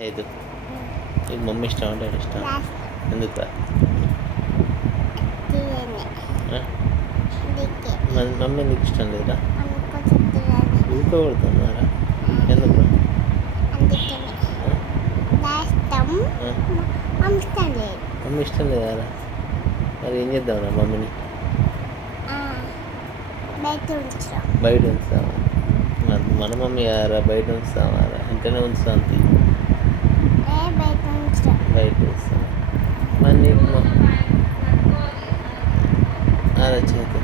చైతు నీకు మమ్మీ ఇష్టం డాడీ ఇష్టం ఎందుకు మమ్మీ ఎందుకు ఇష్టం లేదా ఊరుకోబడుతున్నారా ఎందుకు మమ్మీ ఇష్టం లేదా మరి ఏం చేద్దామరా మమ్మీని బయట ఉంచుతావా మన మమ్మీ కారా బయట ఉంచుతావారా ఇంట్లోనే ఉంచుతాం బయట ఉంచుతాం మరి నీకు చేత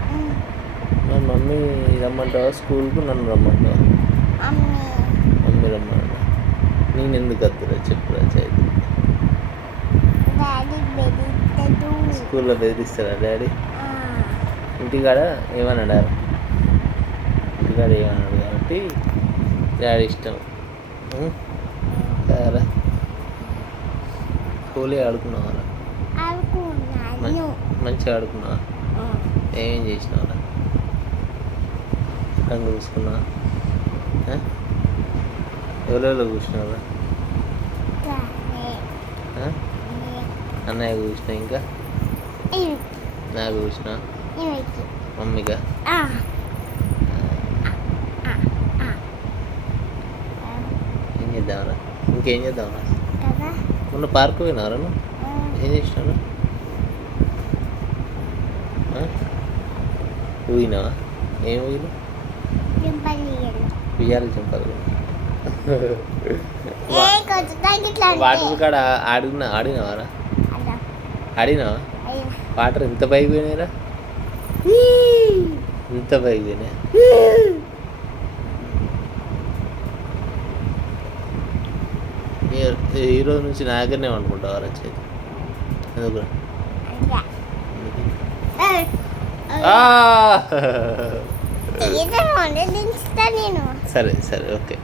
మరి మమ్మీ రమ్మంటావా స్కూల్కు నన్ను రమ్మంటావా మమ్మీ రమ్మంటా నేను ఎందుకు వద్దురా చెప్పురా చైతు స్కూల్లో బెదిరిస్తారా డాడీ ఇంటికాడ ఏమన్నాడా ఇంటికాడ ఏమన్నాడు కాబట్టి డాడీ ఇష్టం సరే హోలీ ఆడుకున్నావారా మంచిగా ఆడుకున్నావా ఏమేం చేసినావరా రంగు చూసుకున్నావా ఎవరెవరు కూర్చున్నారా అన్నయ్య కూర్చున్నా ఇంకా నాకు కూర్చున్నా మమ్మీగా ఏం చేద్దామరా ఇంకేం చేద్దామరా మొన్న పార్క్ పోయినారా నువ్వు ఏం చేసినావు ఊగినావా ఏం ఊగినా ఉయ్యాలి చెంపాలి వాటర్ కాడ ఆడినావారా ఆడినావా వాటర్ ఎంత పైకి పోయినాయిరా ఎంత పైకి పోయినాయి ఈరోజు నుంచి నా దగ్గరనే అనుకుంటావారా చేతి ఎందుకు సరే సరే ఓకే